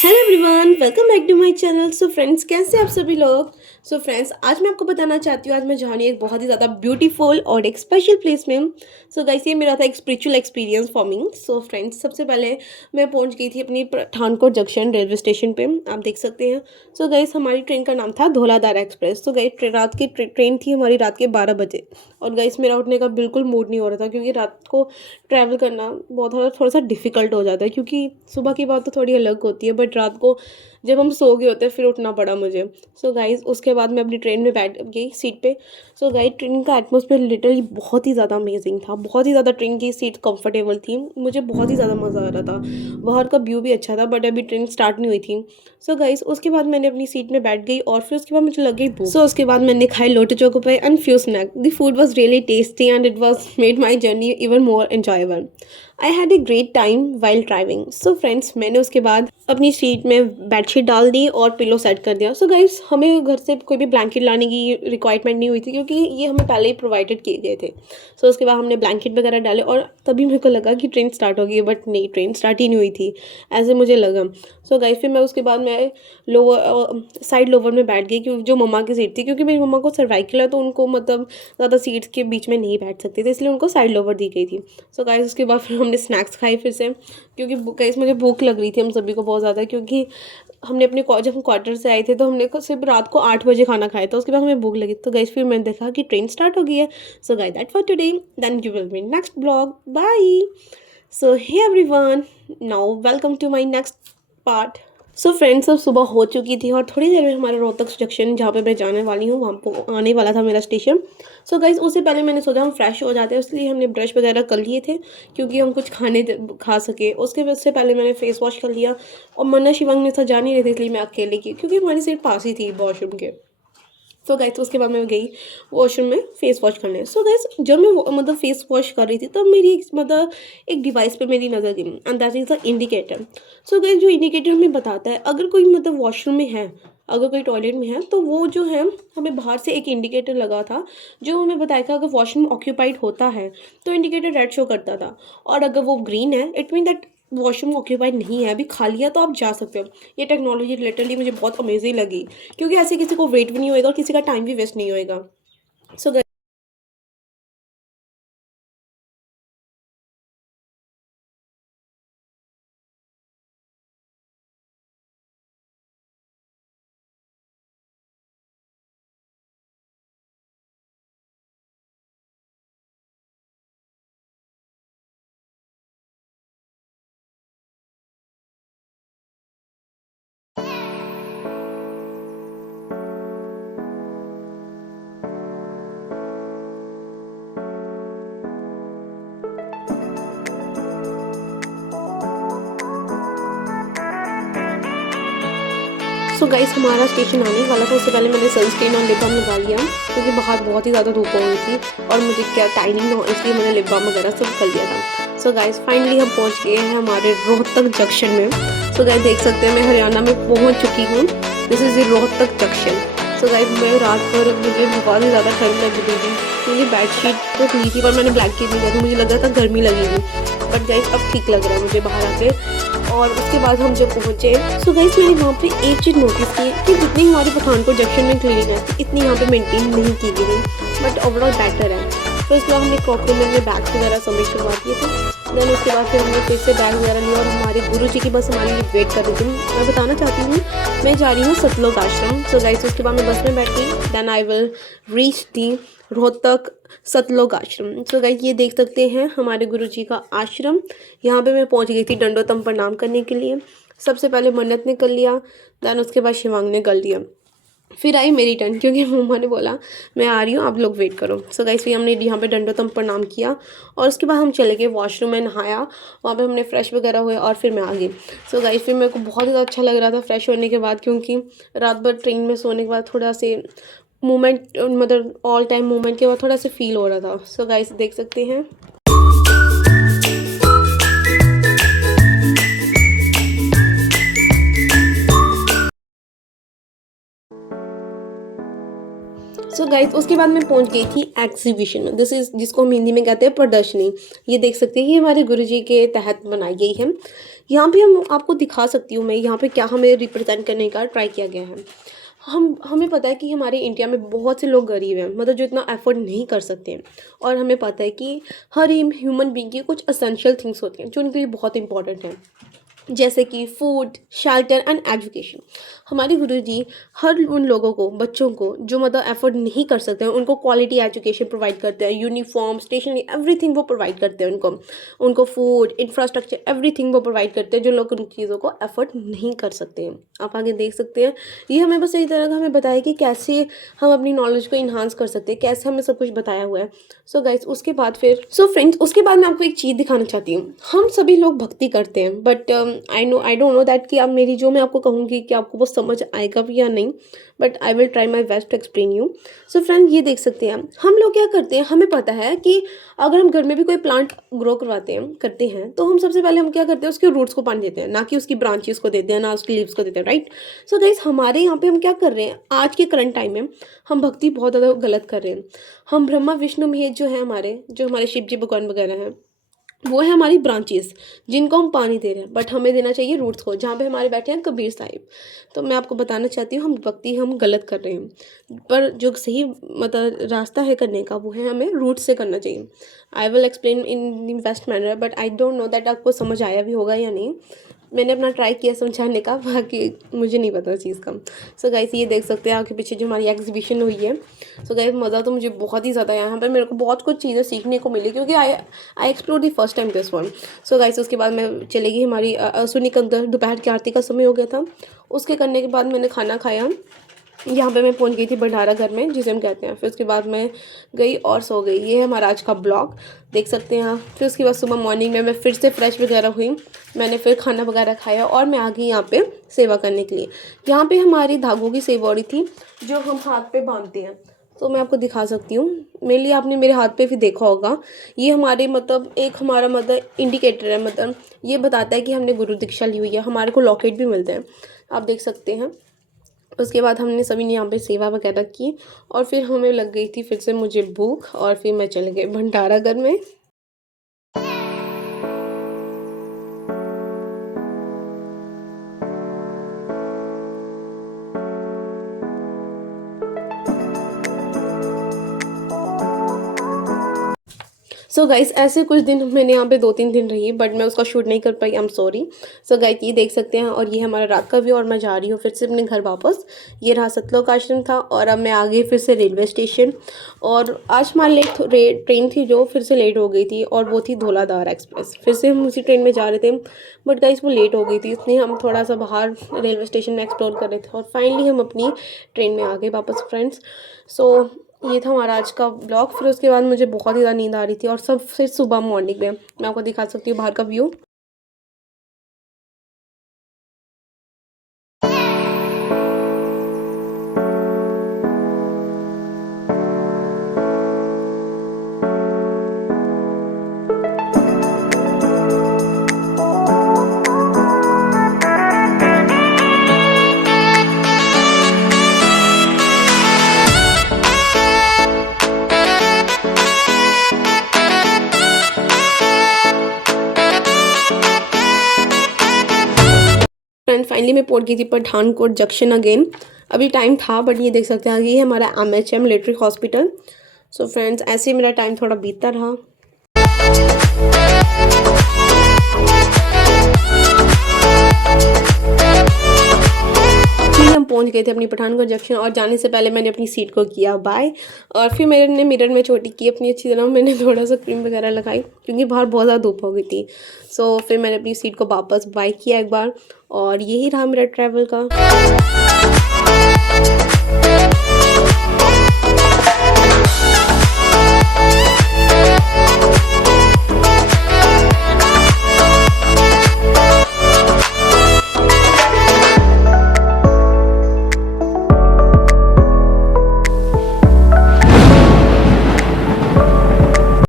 Hello everyone, welcome back to my channel. So friends, कैसे आप सभी लोग। सो फ्रेंड्स, आज मैं आपको बताना चाहती हूँ, आज मैं जा रही हूँ एक बहुत ही ज़्यादा ब्यूटीफुल और एक स्पेशल प्लेस में। सो गाइस, ये मेरा था एक spiritual experience for me. So friends, सबसे पहले मैं पहुँच गई थी अपनी पठानकोट जंक्शन रेलवे स्टेशन पे, आप देख सकते हैं। सो गाइस, हमारी ट्रेन का नाम था धौलाधारा एक्सप्रेस। सो गाइस, रात की ट्रेन थी हमारी रात के 12 बजे। और गाइस, मेरा उठने का बिल्कुल मूड नहीं हो रहा था, क्योंकि रात को ट्रैवल करना बहुत थोड़ा सा डिफ़िकल्ट हो जाता है, क्योंकि सुबह की बात तो थोड़ी अलग होती है, बट रात को जब हम सो गए होते हैं फिर उठना पड़ा मुझे। सो गाइस, उसके बाद मैं अपनी ट्रेन में बैठ गई सीट पे। सो गाइस, ट्रेन का एटमॉस्फेयर लिटरली बहुत ही ज़्यादा अमेजिंग था, बहुत ही ज़्यादा ट्रेन की सीट कंफर्टेबल थी, मुझे बहुत ही ज़्यादा मज़ा आ रहा था। बाहर का व्यू भी अच्छा था, बट अभी ट्रेन स्टार्ट नहीं हुई थी। सो गाइस, उसके बाद मैंने अपनी सीट में बैठ गई और फिर उसके बाद मुझे लग गई भूख। सो उसके बाद मैंने खाए Lotte choco pie and few snack. The food was really tasty and it was made my journey even more enjoyable. I had a great time while driving. So friends, मैंने उसके बाद अपनी सीट में बेडशीट डाल दी और pillow set कर दिया। So guys, हमें घर से कोई भी ब्लैंकेट लाने की रिक्वायरमेंट नहीं हुई थी, क्योंकि ये हमें पहले ही प्रोवाइडेड किए गए थे। सो उसके बाद हमने ब्लैंकेट वगैरह डाले और तभी मेरे को लगा कि ट्रेन स्टार्ट होगी, बट नहीं, ट्रेन स्टार्ट ही नहीं हुई थी, ऐसे मुझे लगा। सो गाइस, फिर मैं उसके बाद मैं लोअर साइड लोवर में बैठ गई, क्योंकि जो मम्मा की सीट थी, क्योंकि मेरी मम्मा को सर्वाइकल है, तो उनको मतलब ज़्यादा सीट्स के बीच में नहीं बैठ सकते थे, इसलिए उनको साइड लोवर दी गई थी। सो गाइस, उसके बाद फिर हमने स्नैक्स खाए फिर से, क्योंकि गाइस मुझे भूख लग रही थी हम सभी को बहुत ज़्यादा, क्योंकि हमने अपने जब हम क्वार्टर से आए थे तो हमने सिर्फ रात को 8 बजे खाना खाया था, उसके बाद हमें भूख लगी। तो गाइस, फिर मैंने देखा कि ट्रेन स्टार्ट हो गई है। So guys, that for today, then you will meet next blog, bye. So hey everyone, now welcome to my next part. So friends, अब सुबह हो चुकी थी और थोड़ी देर में हमारा रोहतक जंक्शन, जहाँ पे मैं जाने वाली हूँ, वहाँ पर आने वाला था मेरा स्टेशन। सो गाइस, उससे पहले मैंने सोचा हम फ्रेश हो जाते हैं, इसलिए हमने ब्रश वगैरह कर लिए थे, क्योंकि हम कुछ खा सके। उसके वजह से पहले मैंने फेस वॉश कर लिया, और मन्ना शिवंग ने साथ जा नहीं रहे थे, इसलिए मैं अकेले की, क्योंकि हमारी सीट पास ही थी वॉशरूम के। सो गाइस, उसके बाद मैं गई वॉशरूम में फेस वॉश करने। सो गाइस, जब मैं मतलब फेस वॉश कर रही थी, तब मेरी मतलब एक डिवाइस पे मेरी नज़र गई, and that is the indicator. So guys, जो इंडिकेटर हमें बताता है अगर कोई मतलब वॉशरूम में है, अगर कोई टॉयलेट में है, तो वो जो है, हमें बाहर से एक इंडिकेटर लगा था जो हमें बताएगा अगर वॉशरूम ऑक्यूपाइड होता है तो इंडिकेटर रेड शो करता था, और अगर वो ग्रीन है it mean that washroom occupied नहीं है, अभी खाली है, तो आप जा सकते हो। ये टेक्नोलॉजी लिटरली मुझे बहुत अमेजिंग लगी, क्योंकि ऐसे किसी को वेट भी नहीं होएगा और किसी का टाइम भी वेस्ट नहीं होएगा। सो गाइस, हमारा स्टेशन आने वाला था, उससे पहले मैंने सनस्क्रीन और लिप बाम लगा लिया, क्योंकि बाहर बहुत ही ज़्यादा धूप हो रही थी और मुझे क्या टाइमिंग ना हो, इसलिए मैंने लिप बाम वगैरह सब कर लिया था। सो गाइस, फाइनली हम पहुंच गए हैं हमारे रोहतक जंक्शन में। सो गाइस, देख सकते हैं मैं हरियाणा में पहुंच चुकी हूँ। This is the Rohtak junction. So guys, मैं रात भर मुझे बहुत ही ज़्यादा ठंड लग रही थी, क्योंकि बेडशीट तो ली थी पर मैंने ब्लैंकेट नहीं लिया था, मुझे लग रहा था गर्मी लगेगी, बट गाइस अब ठीक लग रहा है मुझे बाहर आके। और उसके बाद हम जब पहुँचे, सो गाइस, मैंने वहाँ पे एक चीज़ नोटिस की कि जितनी हमारी पठानकोट जंक्शन में क्लीनिंग है इतनी यहाँ पे मेंटेन नहीं की गई, बट ओवरऑल बेटर है। तो उसके बाद हमने क्रॉकरी में अपने बैग्स वगैरह सबमिट करवा दिए थे। देन उसके बाद फिर हमने फिर से बैग वगैरह लिया और हमारे गुरु जी की बस हमारे लिए वेट कर रही थी। मैं बताना चाहती हूँ, मैं जा रही हूँ सतलोक आश्रम। सो गाइस, उसके बाद मैं बस में बैठ गई, then I will reach the Rohtak Satlok Ashram. So guys, ये देख सकते हैं हमारे गुरुजी का आश्रम। यहाँ पे मैं पहुँच गई थी दंडोतम प्रणाम करने के लिए। सबसे पहले मन्नत ने कर लिया, देन उसके बाद शिवांग ने कर लिया, फिर आई मेरी टर्न, क्योंकि मम्मा ने बोला मैं आ रही हूँ, आप लोग वेट करो। सो गाइस, फिर हमने यहाँ पे दंडोतम प्रणाम किया और उसके बाद हम चले गए वॉशरूम में, नहाया, वहाँ पे हमने फ्रेश वगैरह हुए और फिर मैं आ गई। सो गाइस, फिर मेरे को बहुत ज़्यादा अच्छा लग रहा था फ्रेश होने के बाद, क्योंकि रात भर ट्रेन में सोने के बाद थोड़ा से मोमेंट, मतलब ऑल टाइम मोमेंट के बाद थोड़ा सा फील हो रहा था। सो गाइस, देख सकते हैं। सो गाइस, उसके बाद मैं पहुंच गई थी एग्जीबिशन में। दिस इज़ जिसको हम हिंदी में कहते हैं प्रदर्शनी। ये देख सकते हैं, ये हमारे गुरुजी के तहत बनाई गई है। यहाँ पे हम आपको दिखा सकती हूँ मैं यहाँ पे क्या हमें रिप्रेजेंट करने का ट्राई किया गया है। हमें पता है कि हमारे इंडिया में बहुत से लोग गरीब हैं, मतलब जो इतना एफोर्ड नहीं कर सकते हैं। और हमें पता है कि हर ह्यूमन बीइंग की कुछ असेंशियल थिंग्स होती हैं जो उनके लिए बहुत इंपॉर्टेंट हैं, जैसे कि फूड, शेल्टर एंड एजुकेशन। हमारे गुरुजी हर उन लोगों को, बच्चों को जो मतलब एफोर्ड नहीं कर सकते हैं, उनको क्वालिटी एजुकेशन प्रोवाइड करते हैं। यूनिफॉर्म, स्टेशनरी, एवरीथिंग वो प्रोवाइड करते हैं उनको फूड, इंफ्रास्ट्रक्चर, एवरीथिंग वो प्रोवाइड करते हैं जो लोग उन चीज़ों को एफोर्ड नहीं कर सकते हैं। आप आगे देख सकते हैं, ये हमें बस एक तरह का हमें बताया कि कैसे हम अपनी नॉलेज को इन्हांस कर सकते हैं, कैसे हमें सब कुछ बताया हुआ है। सो गाइस, उसके बाद फिर फ्रेंड्स, उसके बाद मैं आपको एक चीज़ दिखाना चाहती हूँ। हम सभी लोग भक्ति करते हैं, but I don't know that कि अब मेरी जो मैं आपको कहूँगी कि आपको वो समझ आएगा भी या नहीं, but I will try my best to explain you. So friend, ये देख सकते हैं हम लोग क्या करते हैं, हमें पता है कि अगर हम घर में भी कोई प्लांट ग्रो करते हैं तो हम सबसे पहले हम क्या करते हैं, उसके रूट्स को पानी देते हैं, ना कि उसकी ब्रांचेस को देते हैं, ना उसकी लीव्स को देते हैं, राइट। सो गाइस, हमारे यहाँ पे हम क्या कर रहे हैं, आज के करंट टाइम में हम भक्ति बहुत ज़्यादा गलत कर रहे हैं। हम ब्रह्मा विष्णु महेश जो हमारे शिव जी भगवान वगैरह हैं, वो है हमारी ब्रांचेस जिनको हम पानी दे रहे हैं, बट हमें देना चाहिए रूट्स को, जहाँ पे हमारे बैठे हैं कबीर साहिब। तो मैं आपको बताना चाहती हूँ, हम गलत कर रहे हैं, पर जो सही मतलब रास्ता है करने का, वो है हमें रूट्स से करना चाहिए। I will explain in best manner, but I don't know that आपको समझ आया भी होगा या नहीं। मैंने अपना ट्राई किया समझाने का, बाकी मुझे नहीं पता उस चीज़ का। सो गाइस, ये देख सकते हैं आगे पीछे जो हमारी एग्जीबिशन हुई है। सो गाइस, मज़ा तो मुझे बहुत ही ज़्यादा आया यहाँ पर, मेरे को बहुत कुछ चीज़ें सीखने को मिली, क्योंकि I explore the first time this one. So guys, उसके बाद मैं चली गई हमारी सुनी कंदर, दोपहर की आरती का समय हो गया था। उसके करने के बाद मैंने खाना खाया, यहाँ पे मैं पहुँच गई थी भंडारा घर में, जिसे हम कहते हैं। फिर उसके बाद मैं गई और सो गई। ये है हमारा आज का ब्लॉग, देख सकते हैं आप। फिर उसके बाद सुबह मॉर्निंग में मैं फिर से फ्रेश वगैरह हुई, मैंने फिर खाना वगैरह खाया और मैं आ गई यहाँ पे सेवा करने के लिए। यहाँ पे हमारी धागों की सेवा हो रही थी जो हम हाथ पे बांधते हैं। तो मैं आपको दिखा सकती हूँ, मेरे लिए आपने मेरे हाथ पे भी देखा होगा। ये हमारे मतलब एक हमारा मतलब इंडिकेटर है, मतलब ये बताता है कि हमने गुरु दीक्षा ली हुई है। हमारे को लॉकेट भी मिलते हैं, आप देख सकते हैं। उसके बाद हमने सभी ने यहाँ पे सेवा वगैरह की और फिर हमें लग गई थी फिर से मुझे भूख, और फिर मैं चली गई भंडारा घर में। सो गाइस, ऐसे कुछ दिन मैंने यहाँ पे 2-3 दिन रही, बट मैं उसका शूट नहीं कर पाई, I am sorry. So guys, ये देख सकते हैं, और ये हमारा रात का व्यू, और मैं जा रही हूँ फिर से अपने घर वापस। ये रहा सतलोक आश्रम था, और अब मैं आ गई फिर से रेलवे स्टेशन। और आज हमारी ट्रेन थी जो फिर से लेट हो गई थी, और वो थी धौलाधार एक्सप्रेस। फिर से हम उसी ट्रेन में जा रहे थे, बट गाइस वो लेट हो गई थी, इसलिए हम थोड़ा सा बाहर रेलवे स्टेशन में एक्सप्लोर कर रहे थे, और फाइनली हम अपनी ट्रेन में आ गए वापस फ्रेंड्स। सो ये था हमारा आज का ब्लॉग। फिर उसके बाद मुझे बहुत ही ज़्यादा नींद आ रही थी, और सब फिर सुबह मॉर्निंग में मैं आपको दिखा सकती हूँ बाहर का व्यू। फ्रेंड, फाइनली मैं पहुंच गई थी पठानकोट जंक्शन अगेन। अभी टाइम था, बट ये देख सकते हैं आगे ये हमारा MHM military hospital. So friends, ऐसे ही मेरा टाइम थोड़ा बीतता रहा। हम पहुंच गए थे अपनी पठानकोट जंक्शन, और जाने से पहले मैंने अपनी सीट को किया बाय, और फिर मैंने मिरर में छोटी की अपनी अच्छी तरह, मैंने थोड़ा सा क्रीम वगैरह लगाई क्योंकि बाहर बहुत ज़्यादा धूप हो गई थी। सो फिर मैंने अपनी सीट को वापस बाय किया एक बार, और यही रहा मेरा ट्रैवल का।